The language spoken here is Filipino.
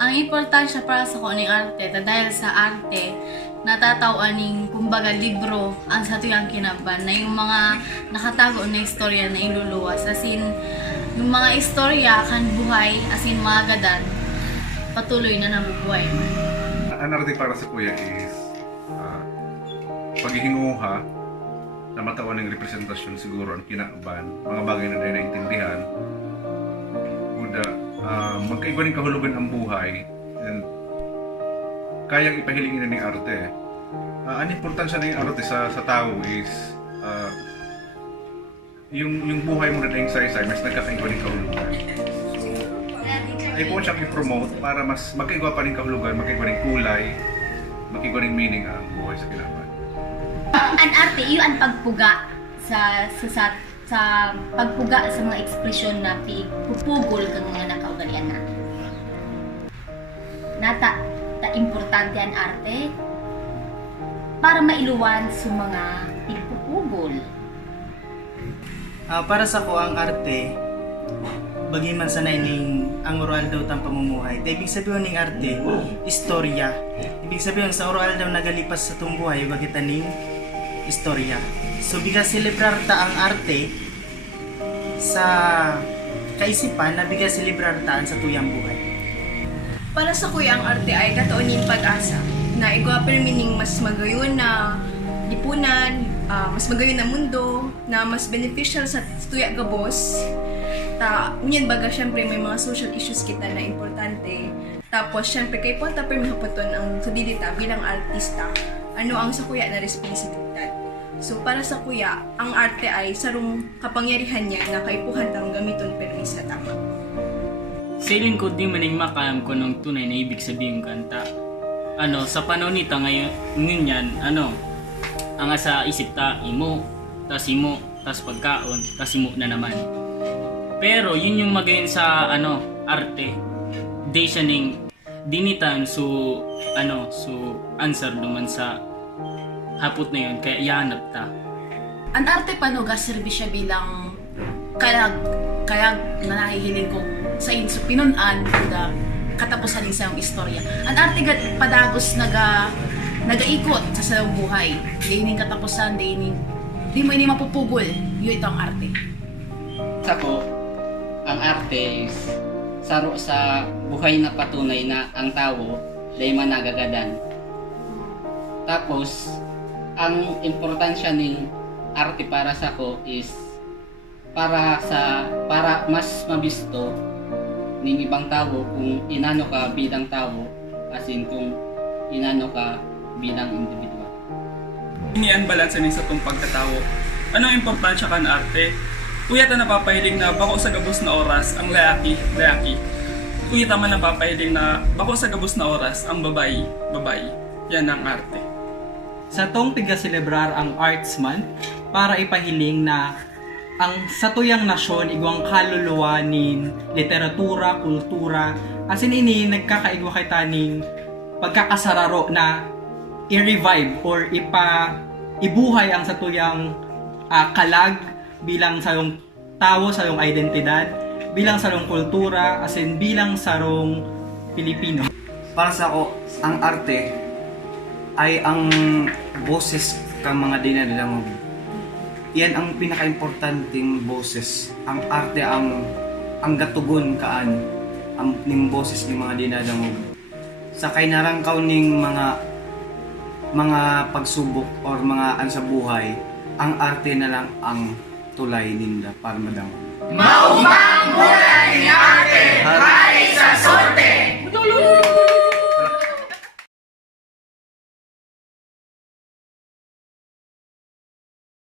Ang importansya para sa kuning arte, dahil sa arte, natatawa ning kumbaga libro ang sa tuyang kinaban na yung mga nakatago na istorya na iluluwas. As in, yung mga istorya kan buhay, as in mga gadan, patuloy na nabubuhay man. Ang arte para sa kuya is paghihinguha na matawan ng representasyon siguro ang kinaaban, mga bagay na dahil naintindihan. Kuda, magkaiba ng kahulugan ang buhay and kayang ipahilingin na ng arte. Ang importansya ng arte sa tao is yung buhay mo na dahil sa mas nagkakaiba ng kahulugan. So, ay po siyang i-promote para mas magkaiba pa rin kahulugan, magkaiba rin kulay, magkaiba rin meaning ang buhay sa kinaban. Ang arte, iyo ang pagpuga sa pagpuga sa mga ekspresyon na pupugol kang mga nakaugalian na. Nata importante ang arte para mailuwan sa mga pagpupugol. Para sa ko ang arte, bagi man sanay ning ang oral daw tang pamumuhay. Ibig sabihin ning arte, istorya. Ibig sabihin sa oral daw nagalipas sa tung buhay bagit ning istorya. So biga celebrar ta ang arte sa kaisipan na biga celebrar ta sa tuyang buhay. Para sa kuya, ang arte ay kataunin pag-asa na igwapir mining mas magayon na lipunan, mas magayon na mundo, na mas beneficial sa tuya gabos. Unyan baga, syempre may mga social issues kita na importante. Tapos, syempre, kay Ponta Permihapoton ang sudilita bilang artista, ano ang sa kuya na responsibilidad. So, para sa kuya, ang arte ay sarong kapangyarihan niya na kaipuhan tang gamiton permi sa tama. Sa lingkod di maning makayam ko ng tunay na ibig sabihin kanta. Sa panahon nito ngayon yan, ang sa isip ta, imo, tas pagkaon, tas imo na naman. Pero yun yung magayon sa arte. Di siya ning dinitan so answer naman sa hapot na yun kaya ihanap ta. Ang arte paano gaservisya bilang kaya nanahihiling kong sa inso pinunan kuda katapusan ng sayang istorya. Ang arte padagos nagaikot sa sayang buhay. Di katapusan, di mo ini mapupugol. Yun ito ang arte. Sa ko, ang arte is saro sa buhay na patunay na ang tao ay managagadan. Tapos, ang importansya ng arte para sa ko is para mas mabisto ng ibang tao kung inano ka bilang tao, as in kung inano ka bilang individual. Inian balansa ni sa itong pagkatao. Ano ang importansya kan arte? Kuya ta napapahiling na bako sa gabos na oras ang layaki. Kuya ta man napapahiling na bako sa gabos na oras ang babayi. Yan ang arte. Sa tong tiga-celebrar ang Arts Month para ipahiling na ang satuyang nasyon igwang kaluluwa nin literatura, kultura, asin ini nagkakaigwa kay taning pagkakasararo na i-revive or ibuhay ang satuyang kalag bilang sarong tao, sarong identidad, bilang sarong kultura, asin bilang sarong Pilipino. Para sa ako, ang arte ay ang boses ng mga dinadamog. Yan ang pinaka-importanting boses. Ang arte ang gatugon kaan ang ning boses ng mga dinadamog. Sa kay narangkaw ning mga pagsubok or mga sa buhay, ang arte na lang ang tulay nila para madamog. Maumang mula ni arte!